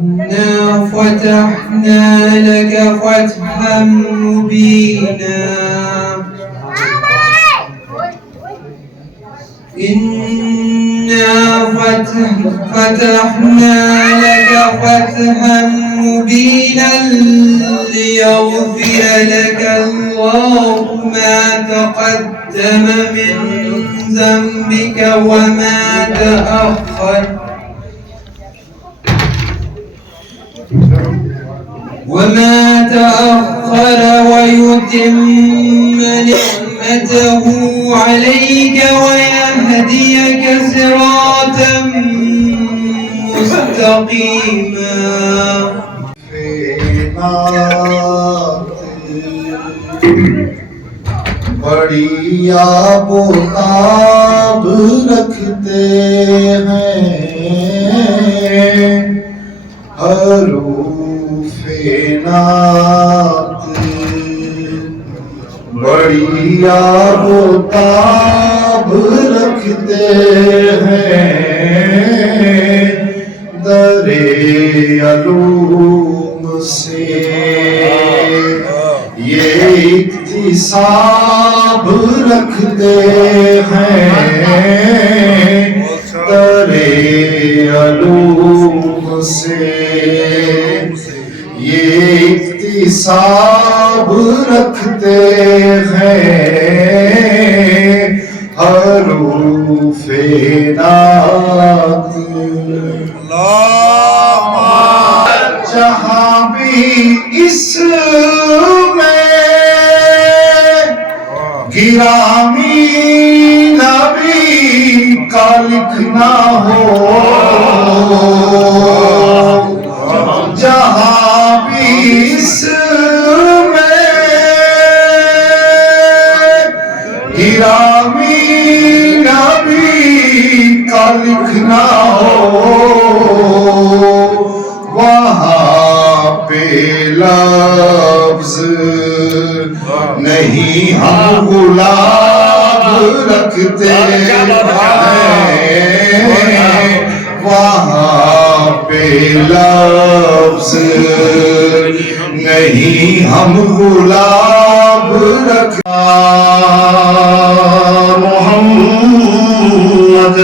إنا فتحنا لك فتحا مبينا إنا فتحنا لك فتحا مبينا ليغفر لك الله ما تقدم من ذنبك وما تأخر ويتم نعمته عليك ويهديك صراطا مستقيما. بڑی آب رکھتے ہیں حروف نعت، بڑی آب رکھتے ہیں در علوم سے یہ اکتساب رکھتے ہیں در علوم سے یہ اکتساب رکھتے ہیں حروف نعت۔ جہاں بھی اس میں گرامی نبی کا لکھنا ہو، جہاں بھی اس میں گرامی نبی کا لکھنا ہو، وہاں پہ لفظ نہیں ہم غلاب رکھتے ہیں، وہاں پہ لفظ نہیں ہم غلاب رکھتے محمد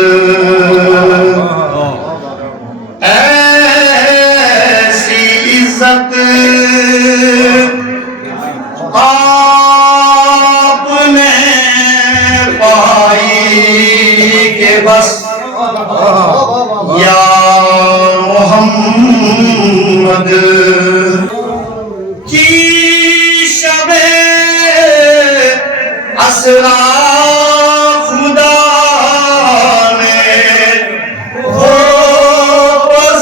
ایسی عزت آپ نے پائی کہ بس یا محمد کی شب اسرا خدا نے وہ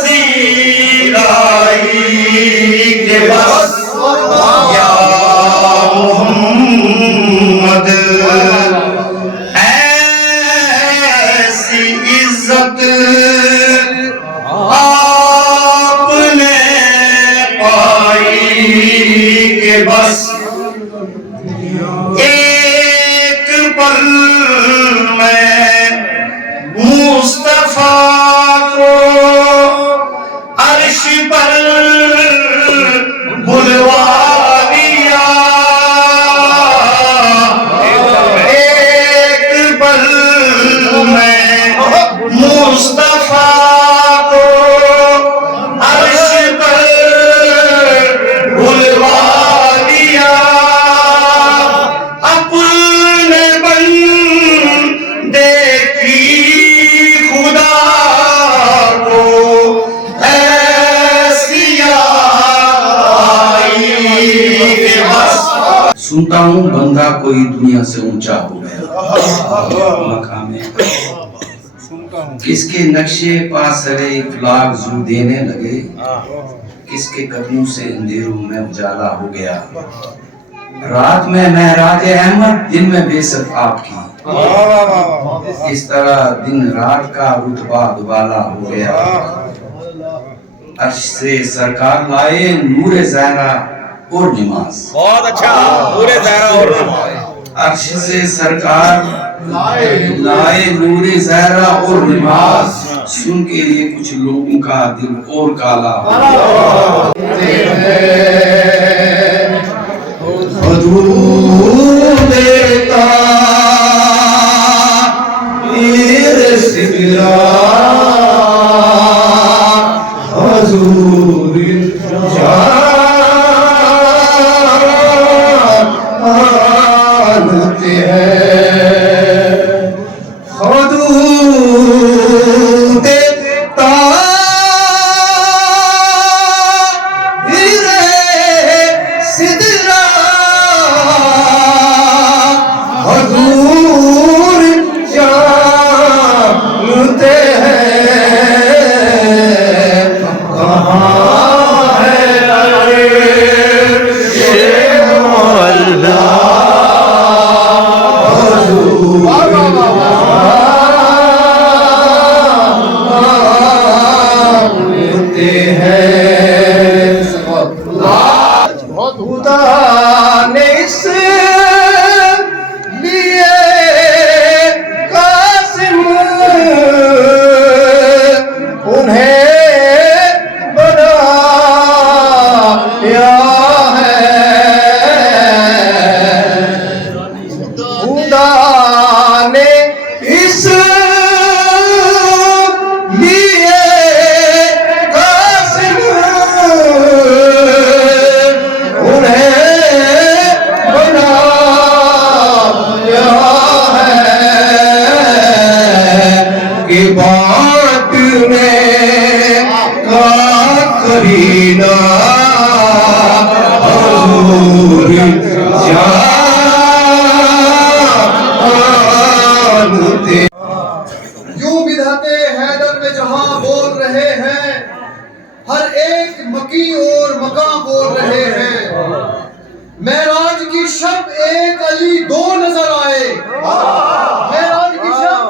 پذیرائی کہ بس یا محمد ایسی عزت آپ نے پائی کہ بس ایک پل میں مصطفیٰ کو عرش پر بلوا دیا، ایک پل میں مصطفیٰ سنتا ہوں بندہ کوئی دنیا سے اونچا ہو گیا مقام کس کے نقشے پاسرے افلاق زو دینے لگے کس کے قدموں سے اندھیروں میں اجالا ہو گیا رات میں معراج احمد دن میں بے صف آپ کی اس طرح دن رات کا رتبہ دبالا ہو گیا عرش سے سرکار لائے نور زہرا اور نماز بہت اچھا نور زہرا اور نماز عرش سے سرکار لائے نور زہرا اور نماز سن کے یہ کچھ لوگوں کا دل اور کالا ہو گیا حدود تاہیر سبلا حضور جانتے ہیں حدود تاہیر سدرا حضور جانتے ہیں کہاں ہے عرش مولا حضور جانتے ہیں خدا نے اس لیے قاسم انہیں بنایا ہے خدا نے اس لیے قاسم بات میں کا کرینا حضور جانتے یوں بدعت حیدر میں جہاں بول رہے ہیں ہر ایک مکی اور مقام بول رہے ہیں معراج کی شب ایک علی دو نظر آئے معراج کی شب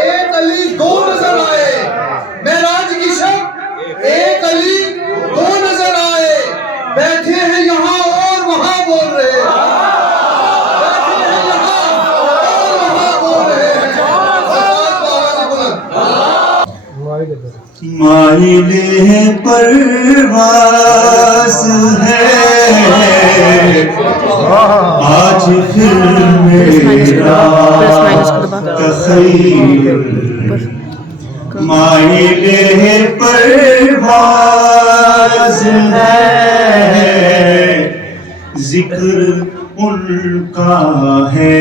ایک علی دو نظر آئے معراج کی شب ایک علی دو نظر آئے بیٹھے ہیں یہاں اور وہاں بول رہے ہیں بیٹھے ہیں یہاں اور وہاں بول رہے ہیں مائل پرواز ہے آج پھر میرا تخیل مائل پرواز ہے ذکر ان کا ہے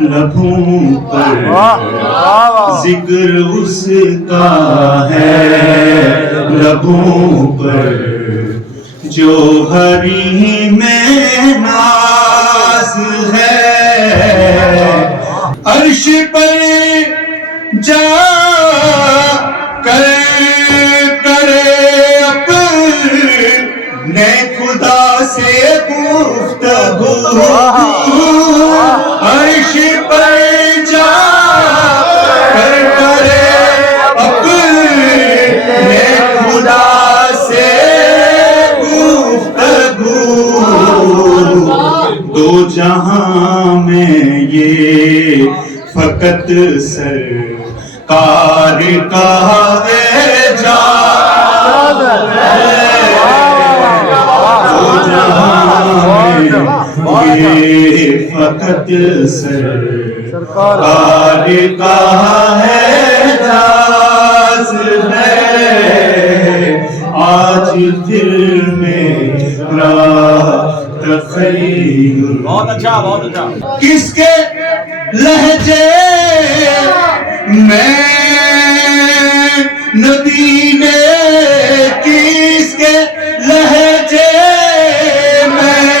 لبوں پر ذکر اس کا ہے لبوں پر جو ہری میں ناز ہے عرش پر جا کر کرے اپنے خدا سے گفتگو عرش پر جا کر کرے اپنے خدا سے گفتگو دو جہاں میں یہ فقط سرکار کا جان دو جہاں میں یہ فقط سرکار کا اعجاز ہے آج دل میں تخیل بہت اچھا بہت اچھا کس کے لہجے میں نبی نے کس کے لہجے میں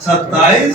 27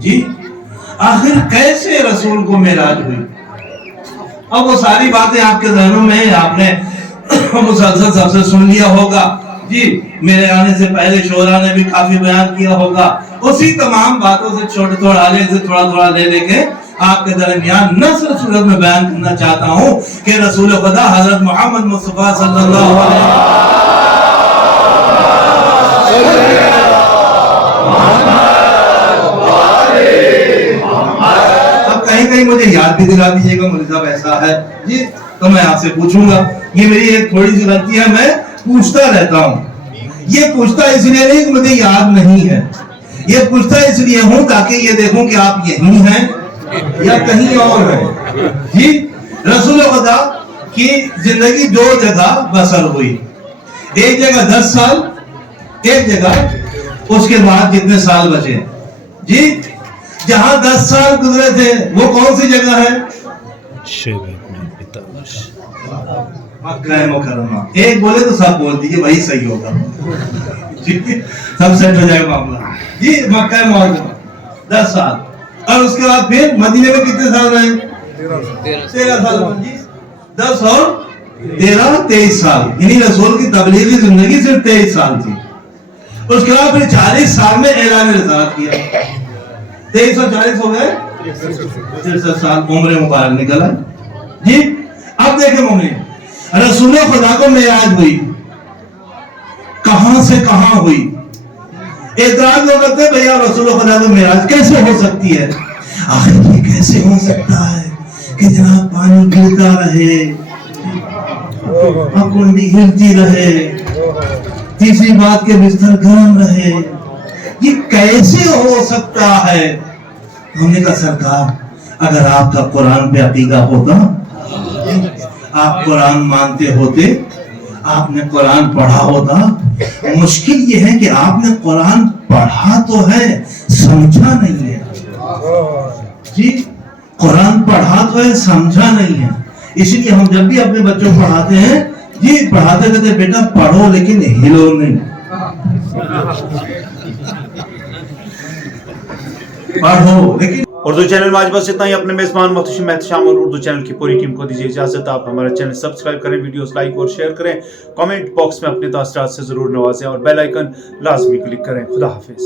جی آخر کیسے رسول کو معراج ہوئی؟ اب وہ ساری باتیں آپ کے ذہنوں میں ہیں، آپ نے مسلسل سب سے سن لیا ہوگا جی، میرے آنے سے پہلے شعراء نے بھی کافی بیان کیا ہوگا، اسی تمام باتوں سے تھوڑا تھوڑا لے کے آپ کے درمیان نثر صورت میں بیان کرنا چاہتا ہوں کہ رسول خدا حضرت محمد مصطفیٰ صلی اللہ علیہ اب کہیں مجھے یاد بھی دلا دیجیے گا مولوی صاحب ایسا ہے جی، تو میں آپ سے پوچھوں گا، یہ میری ایک تھوڑی سی غلطی ہے، میں پوچھتا رہتا ہوں، یہ پوچھتا اس لیے نہیں کہ مجھے یاد نہیں ہے، یہ پوچھتا اس لیے ہوں تاکہ یہ دیکھوں کہ آپ یہی ہیں یا کہیں اور ہیں جی۔ رسول خدا کی زندگی دو جگہ بسر ہوئی، ایک جگہ 10 سال، ایک جگہ اس کے بعد جتنے سال بچے جی، جہاں 10 سال گزرے تھے وہ کون سی جگہ ہے؟ مکہ مکرمہ۔ ایک بولے تو سب بول دیجیے، وہی صحیح ہوگا، سب سیٹ ہو جائے گا معاملہ جی۔ مکہ مکرمہ 10 سال، اور اس کے بعد پھر مدینے میں کتنے سال رہے؟ 13 سال جی، 10 اور 13 23 سال، یعنی رسول کی تبلیغی زندگی صرف 23 سال تھی۔ اس کے بعد پھر 40 سال میں اعلان رسالت کیا، 23 اور 40 ہو گئے 63 سال، عمر مبارک نکلا جی۔ اب دیکھیں مومنین، رسول خدا کو معراج ہوئی، کہاں سے کہاں ہوئی؟ اعتراض لوگ کرتے ہیں بھیا رسول خدا کو معراج کیسے ہو سکتی ہے؟ آخر یہ کیسے ہو سکتا ہے کہ جناب پانی گرتا رہے، کنڈی ہلتی رہے، تیسری بات کے بستر گرم رہے، یہ کیسے ہو سکتا ہے؟ ہم نے کہا سرکار اگر آپ کا قرآن پہ عقیدہ ہوتا، آپ قرآن مانتے ہوتے، آپ نے قرآن پڑھا ہوتا، مشکل یہ ہے کہ آپ نے قرآن پڑھا تو ہے سمجھا نہیں ہے جی، قرآن پڑھا تو ہے سمجھا نہیں ہے۔ اس لیے ہم جب بھی اپنے بچوں کو پڑھاتے ہیں جی، پڑھاتے کہتے بیٹا پڑھو لیکن ہلو نہیں، پڑھو لیکن۔ اردو چینل میں آج بس اتنا ہی۔ اپنے میزبان محتشم احتشام اور اردو چینل کی پوری ٹیم کو دیجیے اجازت۔ آپ ہمارا چینل سبسکرائب کریں، ویڈیوز لائک اور شیئر کریں، کامنٹ باکس میں اپنے تاثرات سے ضرور نوازیں اور بیل آئیکن لازمی کلک کریں۔ خدا حافظ۔